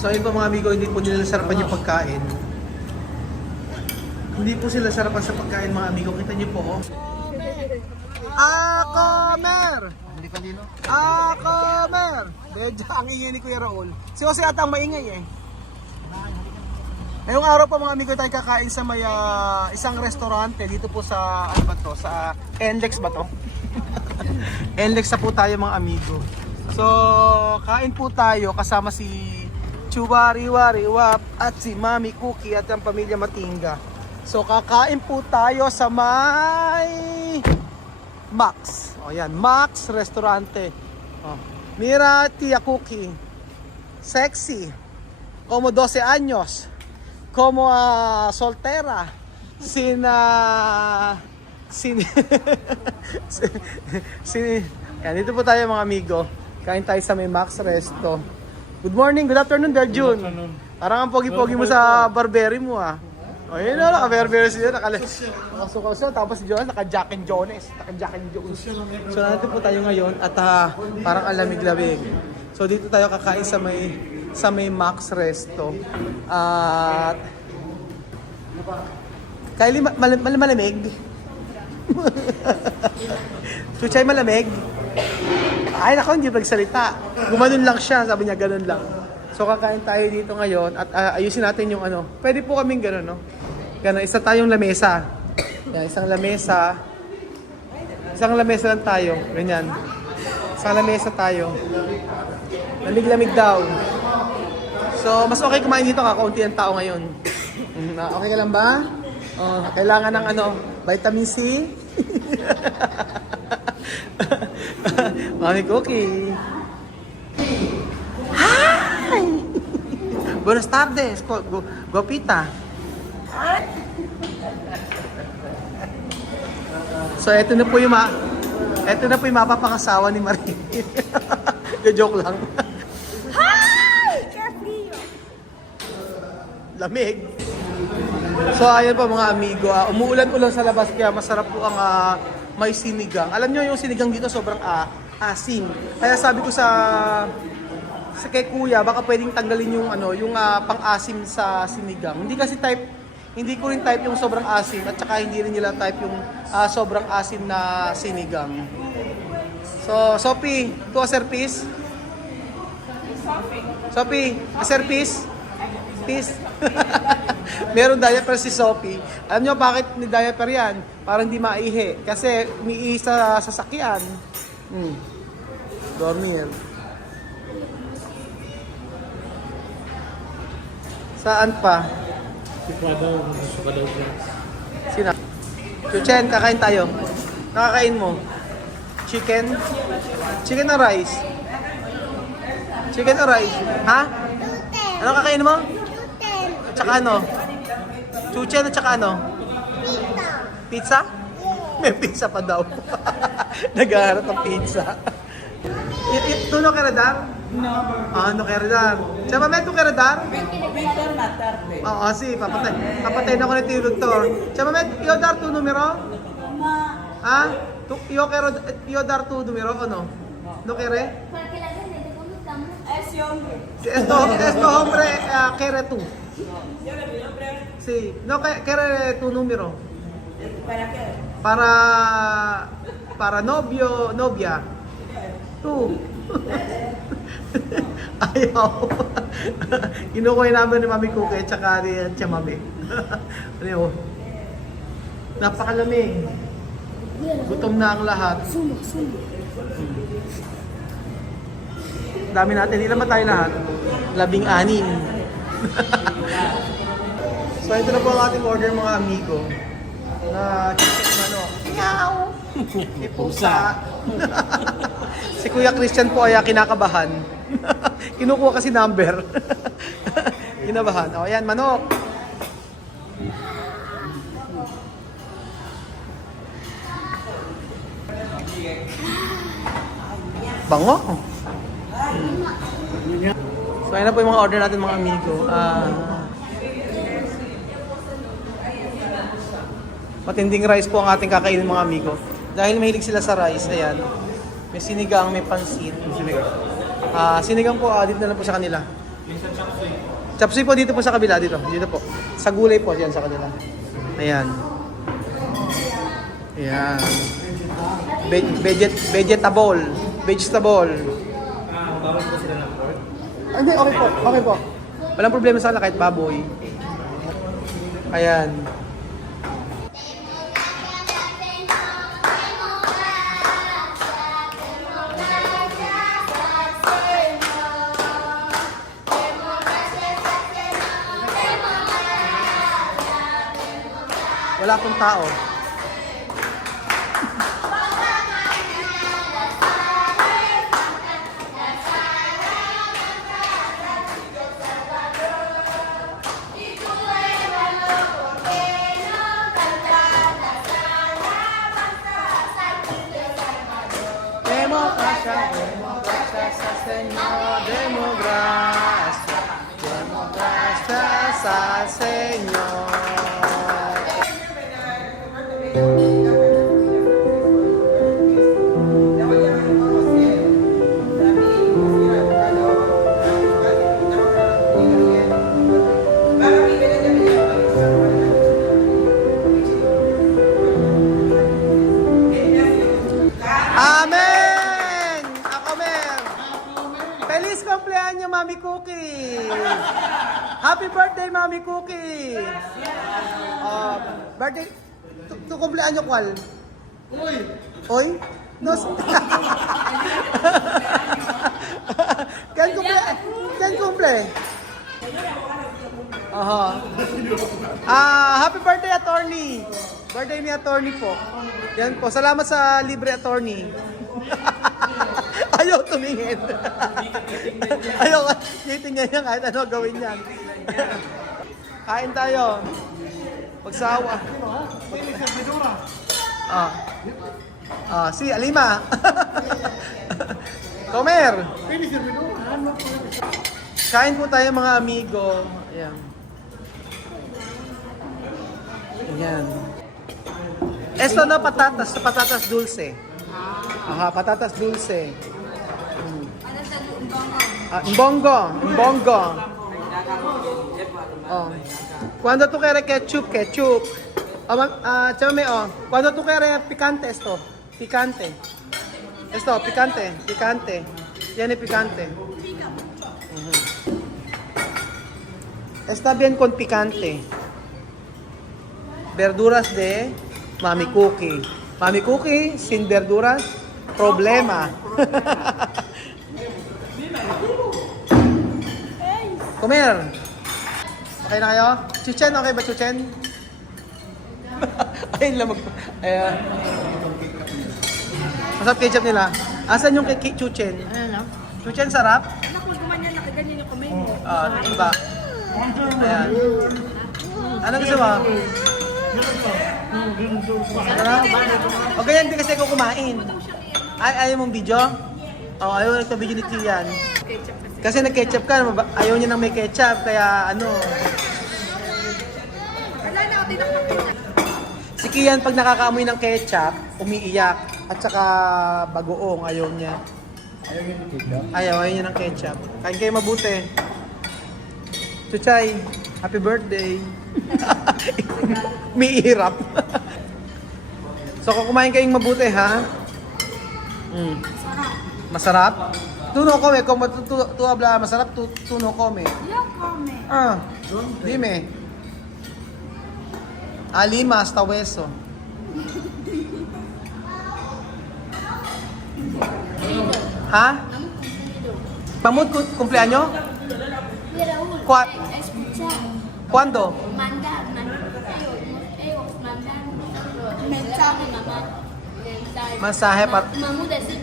So ayun po mga amigo, hindi po nila sarapan yung pagkain. Hindi po sila sarapan sa pagkain mga amigo. Kita niyo po, oh. Akomer! Hindi pa dino? Akomer! Medyo ang ingay ni Kuya Raul. Si Jose ata ang maingay eh. Ngayong araw po mga amigo tayo kakain sa may isang restaurante dito po sa, ano ba to? Sa NLEX ba to? NLEX na po tayo mga amigo. So, kain po tayo kasama si Chuwari Wari Wap at si Mami Cookie at ang pamilya Matinga. So, kakain po tayo sa may Max. O yan, Max Restaurante. O, Mira Tia Cookie. Sexy. Como 12 años. Como soltera. Sin yan, dito po tayo mga amigo. Kain tayo sa may Max Resto. Good morning, good afternoon, Darjun. Parang ang pogi-pogi mo sa Barberi mo ah. O yun na, naka-Barberi siya, nakasukaw siya. Tapos si Jones, naka-Jack and Jones. Naka-Jack and Jones. So nandito po tayo ngayon at parang ang lamig-lamig. So dito tayo kakain sa may Max Resto. At Kylie, malamig? Chuchay, malamig? Ay nako, hindi nagsalita. Gumanon lang siya, sabi niya ganun lang. So kakain tayo dito ngayon at ayusin natin yung ano. Pwede po kaming ganun, no? Ganun, isa tayong lamesa. Yan, isang lamesa. Isang lamesa lang tayo. Ganyan. Isang lamesa tayo. Lamig-lamig daw. So, mas okay kumain dito kakaunti ang tao ngayon. Okay ka lang ba? Kailangan ng ano, vitamin C. Mami Cookie. Hi! Buenas tardes, Gopita. So, ito na po yung mapapakasawa ni Marie. Joke lang. Hi! Carefree! Lamig. So ayan po mga amigo, umuulan-ulan sa labas kaya masarap po ang may sinigang. Alam nyo yung sinigang dito sobrang asim. Kaya sabi ko sa kay kuya, baka pwedeng tanggalin yung yung pang-asim sa sinigang. Hindi ko rin type yung sobrang asim at saka hindi rin nila type yung sobrang asim na sinigang. So, Sophie, to a service. Sophie, a service. Peace. Meron diaper si Sophie. Alam nyo bakit ni diaper yan? Para hindi maihi. Kasi umiihi sa sasakyan. Dormir. Saan pa? Sino? Chuchen, kakain tayo. Nakakain mo? Chicken? Chicken or rice? Chicken or rice? Ha? Ano kakain mo? At saka ano? Chuchen at saka ano? Pizza? May pizza pa daw. Naghahanap ng pizza. Ito no keredar? No. No keredar. Sama may ito keredar? Victor Matarde. Oo, si papatay. Papatay na ko na ito doktor. Sama may iodar tu numero? Ha? Iodar tu numero o no? No kere? Esto hombre quiere tú. Sí, no quiere tu número. ¿Para qué? Para novio, novia. Tú. Ayaw. Kinukuha yung number ni Mami Cookie at saka ni Mami. Ano yun? Napakalamig. Gutom na ang lahat. Dami natin. Ilan ba tayo lahat? 16. So ito na po ang ating order mga amigo. Na chicken manok. Meow! Ipusa. Si Kuya Christian po ay kinakabahan. Kinukuha kasi number. Kinabahan. O yan, manok. Bango. So ayun na po yung mga order natin mga amigo. Matinding rice po ang ating kakainin mga amigo. Dahil mahilig sila sa rice, ayan. May sinigang, may pansit. Sinigang po, dito na lang po sa kanila. Chop suey po dito po sa kabila, dito po. Sa gulay po, yan sa kanila. Ayan. Ayan. Vegetable. Bawal po sila ng pork. Hindi, okay po. Walang problema sana kahit baboy. Ayan. Wala pong tao. Demokrasya sa Senyor, demokrasya sa Senyor. Amen! Ako, Mer! Feliz cumpleaños, Mami Cookie! Happy birthday, Mami Cookie! Birthday... Tu cumpleaños kwal? Hoy? No. Kan cumple? Aha. Happy birthday, attorney. Birthday ni attorney po. Yan po. Salamat sa libre attorney. Ayaw tumingin. Ayaw titingnan niya kahit ano gawin niya. Kain tayo. Pagsawa. Si Alima. Comer. Kain po tayo mga amigo. Ayan. Ayan. Esto na patatas dulce. Patatas dulce. Mbongo. Cuando tú quieres ketchup. Chame, cuando tú quieres picante esto. Picante. Esto, picante. Tiene picante. Está bien con picante. Verduras de Mami Cookie. Mami Cookie, sin verduras, problema. Comer. Okay na kayo? Chuchen, okay ba chuchen? Ayun lang ayan. Masarap ketchup nila. Asan yung chuchen? Chuchen sarap? Naku, gumanyan, nakaganyan yung kamay mo. Diba? Ayan. Ano gusto mo? O ganyan din kasi ako kumain. Ayaw mong video? Ayaw nagpa-video ni Tian. Kasi nag-ketchup ka, ayaw niya nang may ketchup, kaya ano. Wala na ako tinakpak. Si Kian pag nakakaamoy ng ketchup, umiiyak. At saka bagoong, ayaw niya. Ayaw niya ng ketchup. Kain kayo mabuti. Chuchay, happy birthday. Umiirap. So kung kumain kayong mabuti ha. Masarap? Tuno come, como tu habla masarap, tu no come. Yo come. Dime. Lima hasta hueso. Ha? Pamud cumpleaños? Raúl, ¿Cuá- escucha, ¿Cuándo? mandar, ellos mandan mensaje, mamá, Mensaje para Mamu decir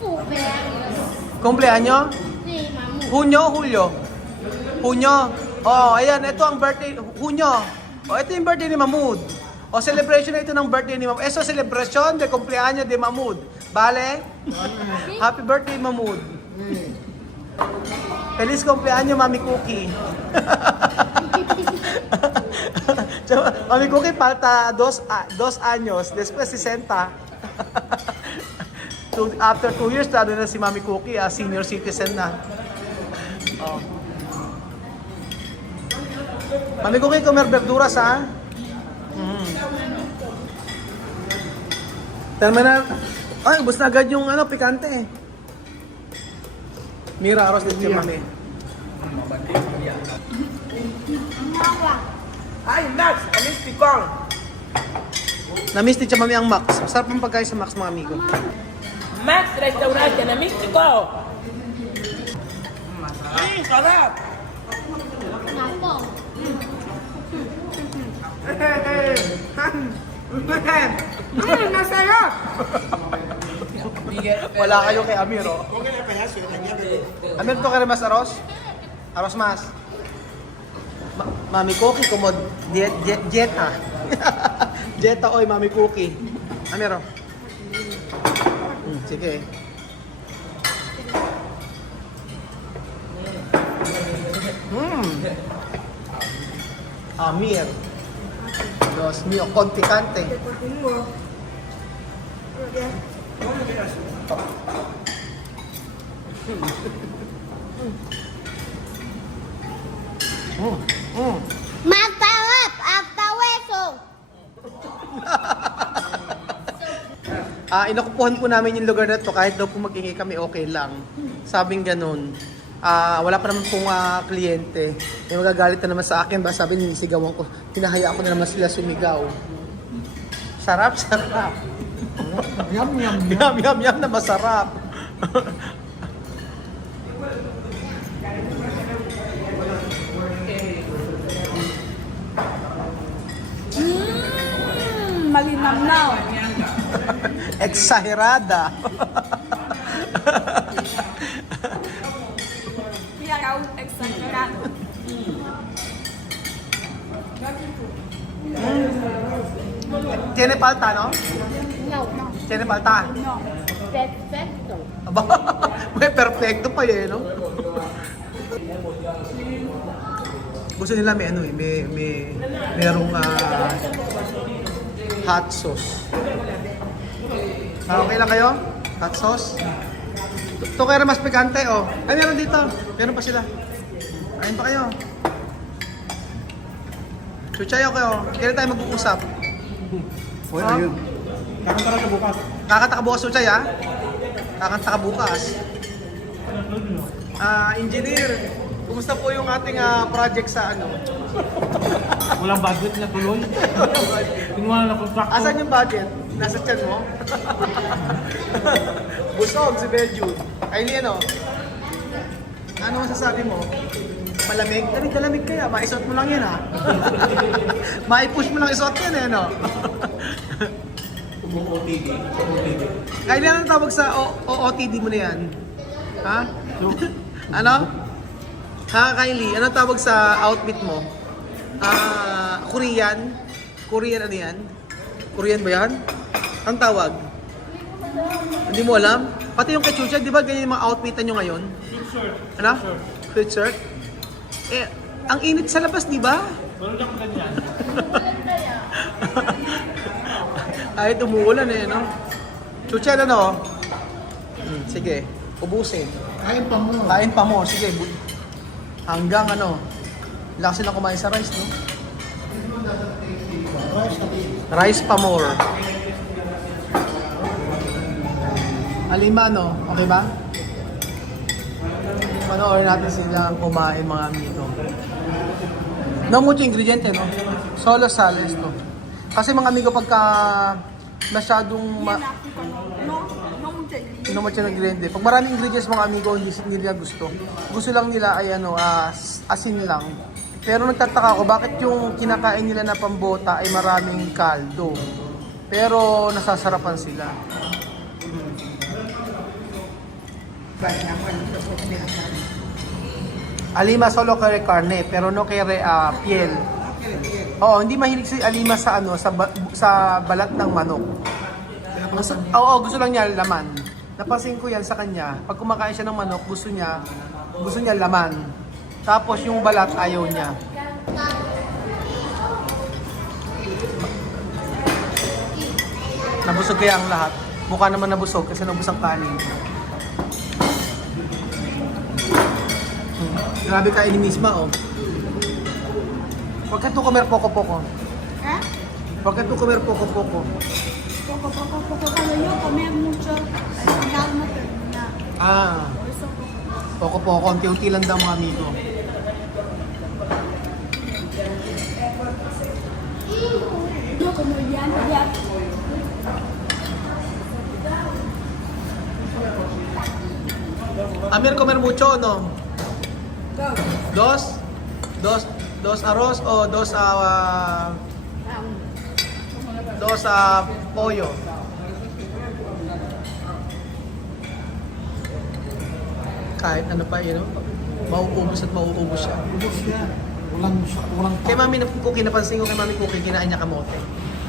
cumpleaños. cumpleaños? Sí, mamu. Junyo, Julio. Junyo. Oh, ayan, ito ang birthday. Junyo. Oh, ito yung birthday ni Mahmoud. O, celebration na ito ng birthday ni Mahmoud. Eso, celebration de cumpleaños de Mahmoud. Vale? Happy birthday, Mahmoud. Feliz cumpleaños, Mami Cookie. Mami Cookie, falta 2 años. Después 60. After 2 years, lalo na si Mami Cookie, senior citizen na. Oh. Mami Cookie, comer verduras, ha? Terminal. Ay, ubos na agad yung pikante. Mira, aros din siya, Mami. Ay, Max! Amis Pikong! Na-miss din siya, Mami, ang Max. Masarap ang pagkain sa Max, mga amigo. Max Restaurante, na-miss ko! Sarap! Napo. Masarap! Wala kayo kay Amir, oh. Amir, to kare mas aros? Aros mas. Mami Cookie, kumod. Jeta. Jeta, oy, Mami Cookie. Amir, oh. Sige. Amir. Dios mío, con picante. Masarap at taweso. Inakupuhan po namin yung lugar na to kahit daw po mag-ingay kami okay lang. Sabing ganun. Wala pa naman pong kliyente. May magagalit na naman sa akin ba? Sabi nisigawan ko. Pinahayaan ko na naman sila sumigaw. Sarap, sarap. Yum, yum, Yum, yum, yum na masarap. Malinamnaw. Exagerada. Ikaw, exagerado. Tiene palta, no? No. Tiene palta. No. Perfecto. Aba, may perfecto pa eh, no? Gusto nila may merong hot sauce. Okay lang kayo? Hot sauce? Ito kaya mas pikante, oh. Ay, meron dito. Meron pa sila. Kain pa kayo. Chuchay ako kayo. Kailan tayo mag-uusap? Pwede yun. Kakantara ka bukas. Kakanta ka bukas, Chuchay, ha? Kakanta ka bukas. Engineer, kumusta po yung ating project sa ano? Walang budget na tuloy. Kinuha na contractor. Asan yung budget? Nasa tiyan mo? Busog si Belgium. Kylie, ano? Ano masasabi mo? Malamig? Dali, dalamig kaya. Maisuot mo lang yan, ha? Maipush mo lang isuot yan, eh, no? Kylie, anong tawag sa OOTD mo na yan? Ha? Ano? Ha, Kylie? Anong tawag sa outfit mo? Korean? Korean ano yan? Korean ba yan? Ang tawag? Hindi mo alam? Pati yung kay Chucha, di ba ganyan yung mga outfitan nyo ngayon? T-shirt. Ano? Sweatshirt? Eh, ang init sa labas, di ba? Meron akong ganyan. Ay, umuulan eh, no? Chucha, ano? Sige, ubusin. Kain pa mo. Kain pa mo, sige. Hanggang ano? Lakas silang kumain sa rice, no? Rice pa more. Alima, no? Okay ba? Panoorin natin silang kumain, mga amigo. No mucho ingrediente, no? Solo sales, no? Kasi mga amigo, pagka masyadong No, no, jelly. no mucho ingrediente. Pag maraming ingredients, mga amigo, hindi nila gusto. Gusto lang nila ay ano, asin lang. Pero nagtataka ako, bakit yung kinakain nila na pambota ay maraming kaldo? Pero nasasarapan sila. Alima solo kere carne, pero no kere piel. Oo, hindi mahilig si Alima sa ano, sa balat ng manok. Oo, gusto lang niya laman. Napansin ko yan sa kanya. Pag kumakain siya ng manok, gusto niya laman. Tapos yung balat ayaw niya. Nabusog kaya ang lahat. Mukha naman nabusog kasi nabus ang kanin. Grabe ka ni Misma, oh. ¿Por qué tú comer poco? ¿Eh? ¿Por qué tú comer poco? Poco. Cuando yo comía mucho, ya no termina. Ah, Por eso poco. poco, unti-unti lang daw mga amigo. No como ya. Amir, comer mucho, no? Dos? Dos arroz o dos pollo? Kahit ano pa yun, mauubos at mauubos siya. Ubus niya. Walang Kay Mami Cookie, napansin ko kay Mami Cookie, kinain niya kamote.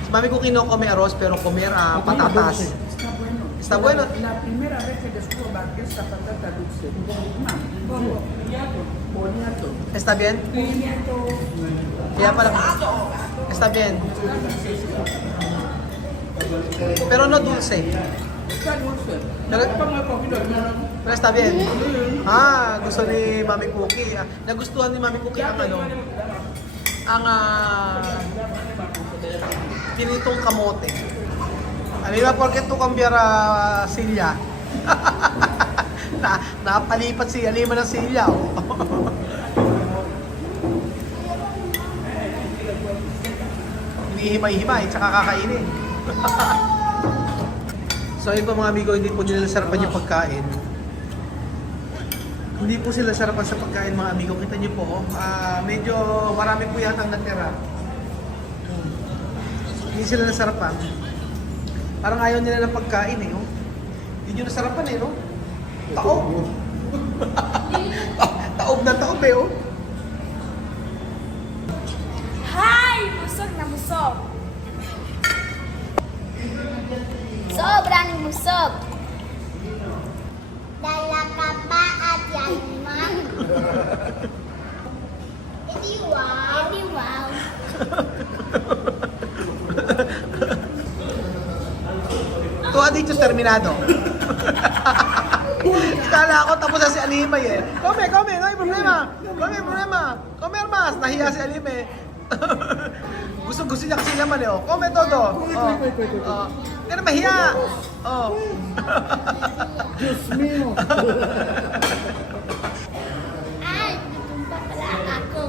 Si Mami Cookie no come arroz pero comer patatas. Está bueno. La primera vez que descubro esta patata dulce, boniato. Está bien? Kaya pala. Está bien. Pero no dulce. Está dulce. Pero, pero está bien. Ah, gusto ni Mami Cookie. Nagustuhan ni Mami Cookie ang pinitong kamote. Alima, ¿por qué tú cambiar a silla? Napalipat si Alima ng silla. Oh. Hinihimay-himay, tsaka kakainin. So yun po mga amigo, hindi po nila sarapan yung pagkain. Hindi po sila sarapan sa pagkain mga amigo. Kita niyo po, medyo marami po yata ang natira. Hindi sila nasarapan. Parang ayaw nila ng pagkain eh, oh. Hindi nyo nasarapan eh, no? Taob! Taob na taob eh, oh. Hi! Busog na busog. Sobrang busog. Dala ka ba at yan, ma? Edi wow. Tuwa dito terminado. Kala ko tapos na si Alima eh. Come, no hay problema. Comer más. Nahiya si Alima eh. Gusto niya kasi naman eh. Oh. Come todo. Oh. Hindi na mahiya. Oh. Diyos mío. Ay, tutumpa pala ako.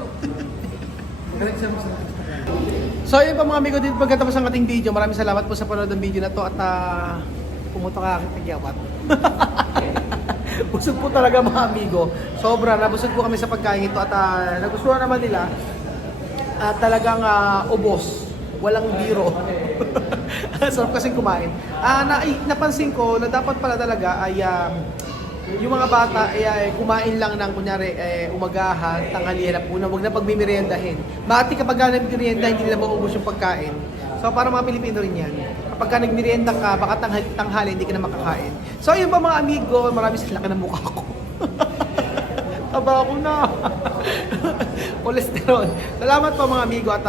So yun pa mga amigo, dito pagkatapos ang ating video, maraming salamat po sa panonood ng video na to at pumunta ka aking tagyawat. Busog po talaga mga amigo. Sobra, nabusog po kami sa pagkain ito at nagustuhan naman nila at talagang ubos. Walang biro. Sarap kasing kumain. Napansin ko na dapat pala talaga ay yung mga bata ay kumain lang ng kunyari umagahan, tanghalian na puna, huwag na pagmimeriendahin. Mati kapag nagmerienda, hindi nila maubos yung pagkain. So para mga Pilipino rin yan. Kapag ka nagmerienda ka, baka tanghali, hindi ka na makakain. So yun pa mga amigo, marami sila ka ng mukha ko. Taba ako na. Cholesterol. Salamat po mga amigo at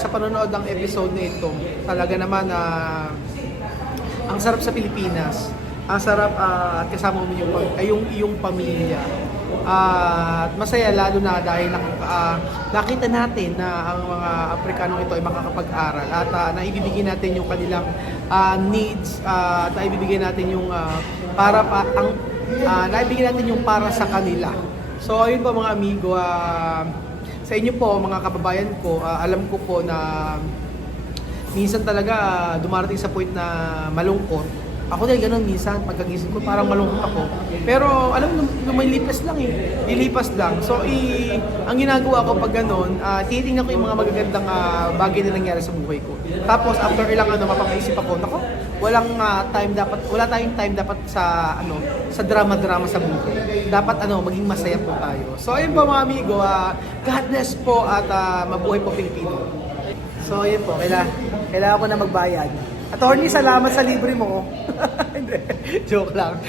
sa panonood ng episode na ito. Talaga naman ang sarap sa Pilipinas. Ang sarap at kasama mo yung iyong pamilya. At masaya lalo na dahil nakita natin na ang mga Afrikanong ito ay makakapag-aral at naibibigay natin yung kanilang needs at naibibigay natin yung naibigay natin yung para sa kanila. So ayun po mga amigo, sa inyo po mga kababayan ko, alam ko po na minsan talaga dumarating sa point na malungkot. Ako din ganun minsan, pagkagising ko parang malungkot ako. Pero alam mo, lumilipas lang eh. Lilipas lang. So ang ginagawa ko pag ganun, titingnan ko yung mga magagandang bagay na nangyari sa buhay ko. Tapos after ilang mapapaisip ako, nako, wala tayong time dapat sa drama-drama sa buhay. Dapat maging masaya po tayo. So ayun po mga amigo, God bless po at mabuhay po Pilipino. So ayun po, kailangan ko na magbayad. At Horny, salamat sa libre mo. Hindi, joke lang.